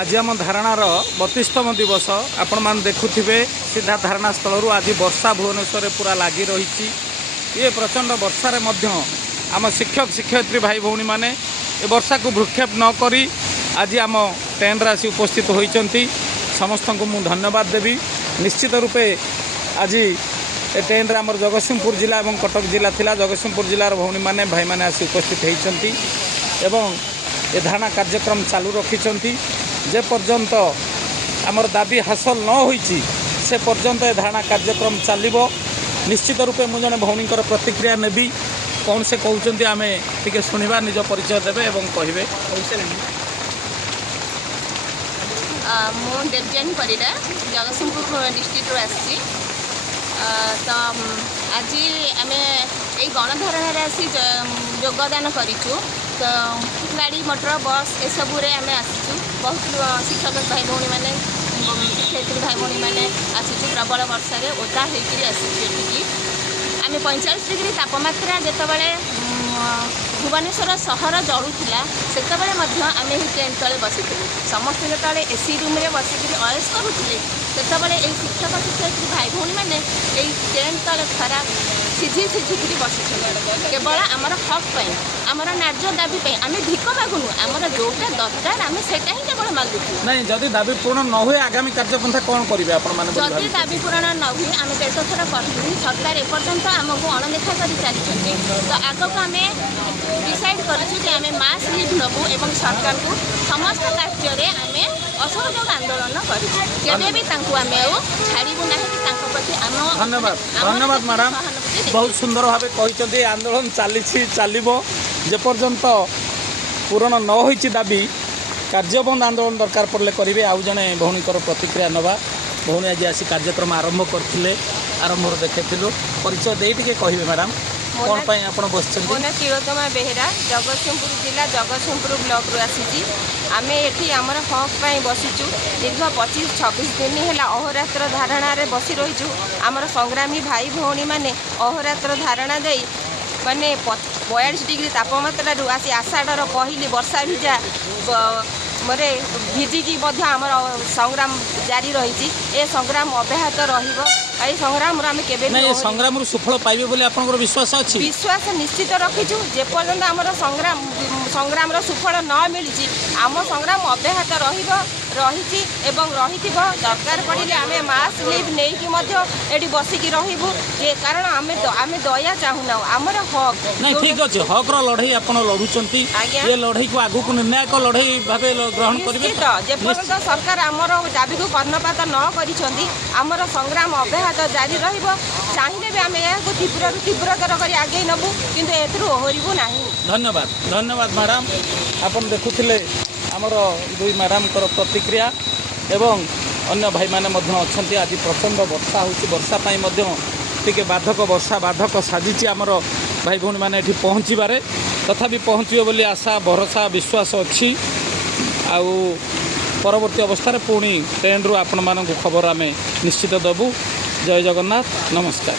आज आम धारणार 32तम दिवस आपण मान देखुथिबे सीधा धारणा स्थल आज वर्षा भुवनेश्वर पूरा लगी रही। ये प्रचंड वर्षार आम शिक्षक शिक्षयित्री भाई भौणी मैंने ए वर्षा को भ्रूक्षेप न करी आज आम ट्रेन आसी उपस्थित होती। समस्त को मुझे धन्यवाद देवी। निश्चित रूपे आज ए ट्रेन आम जगतसिंहपुर जिला और कटक जिला थिला। जगतसिंहपुर जिलार भौणी मैंने भाई मैंने आसी उपस्थित होती एवं ए धारणा कार्यक्रम चालू रखिंट जे पर्यंत आमर दाबी हासिल न होईची से पर्यंत ए धारणा कार्यक्रम चलो। निश्चित रूपे मुझे जड़े भौणी प्रतिक्रिया नेबी कौन से कहते आम टे शुणा निज परिचय देवे और कहे। मु देवजानी परिडा जगतसिंहपुर डिस्ट्रिक्ट आसी। तो आज आम ये गणधारण आसी योगदान करूँ। तो गाड़ी मोटर बस एसबू आम आसीचु। बहुत शिक्षक भाई भौणी मैंने शिक्षयित्री भाई भौणी मैंने आसीचु। प्रबल वर्षा ओदा होकर आसीचु। आम 45 डिग्री तापमात्रा जितेबाला भुवनेश्वर सहर जलुला से आम टेंट तले बसी समस्त जो एसी रूम में बसिक अयस करुले से शिक्षक शिक्षयित्री भाई भौणी मैंने टेंट तले खरा सीझी सीझिकी बसी केवल आमर हक पाई आमर न्याय दाबी आम भिक मागुनु। आमर जोटा दरकार आम से केवल मागुचु। नहीं जदि दाबी पूर्ण न हुए आगामी कार्यपंथा कौन करेंगे आपण जदि दाबी पूरण न हुए आम पेट थर कहूँ सरकार एपर्यंत आमको अणदेखा कर चली। तो आगक आम डिसाइड करें मास लिव नबू और सरकार को समस्त कार्य आम असहयोग आंदोलन करें भी आम छाड़ू ना प्रति आम धन्यवाद। धन्यवाद मैडम बहुत सुंदर भाव कहते आंदोलन चली चलो जेपर्यंत पूरण न होईची दाबी कार्यबंद आंदोलन दरकार पड़े करेंगे। आउ जड़े भौणी प्रतिक्रिया नवा भौणी आज आसी कार्यक्रम आरंभ करते आरंभ देखे परिचय दे टे कहे मैडम कौन पाई आप बस। मो ना तिलोत्तमा बेहेरा जगतसिंहपुर जिला जगतसिंहपुर ब्लॉक रू आसी। आम ये आमर हक पाई बसीचु। दीर्घ 25-26 दिन है अहोरात्र धारणा बसी रहीचु। आमर संग्रामी भाई भौणी मैंने अहोरात्र धारणा दे माने 42 डिग्री तापमात्रा आसी आषाढ़ पहली वर्षा भिजा मरे भिजिकी आमर संग्राम जारी रही। ए संग्राम अब्याहत रहिबो। आई संग्राम आम के संग्राम सुफल पाइबे बोले आपनकर विश्वास अछि। विश्वास निश्चित रखीचु। जेपर्यंत आमर संग्राम सुफल न मिली आम संग्राम अब्याहत रही दरकार पड़े आम मास्क लिव नहीं बसिकी रहबू जे कारण आम दया चाहूना आमर हक नहीं ठीक अच्छे हक लड़ई आप लड़ुंट ये लड़ई को आगू को निर्णायक लड़ई भाव ग्रहण करेंगे। जेपर्यंत सरकार आमर दाबी को कर्णपात न कर संग्राम अब्याहत जारी चाहिए भी आम यहाँ तीव्रतर कर आगे नबू किंतु एथरू ओहरबू ना। धन्यवाद। धन्यवाद मैडम आपन देखुथिले आमर दुई मैडम प्रतिक्रिया एवं अन्य भाई माने अच्छा। आज प्रचंड वर्षा हो टे बाधक वर्षा बाधक साजिश आमर भाई भौणी मैंने पहुँचबारे तथापि पहुँचे बोली आशा भरोसा विश्वास अच्छी। आउ परवर्ती अवस्था पुणी ट्रेन रु आपण मानक खबर आम निश्चित देबू। जय जगन्नाथ। नमस्कार।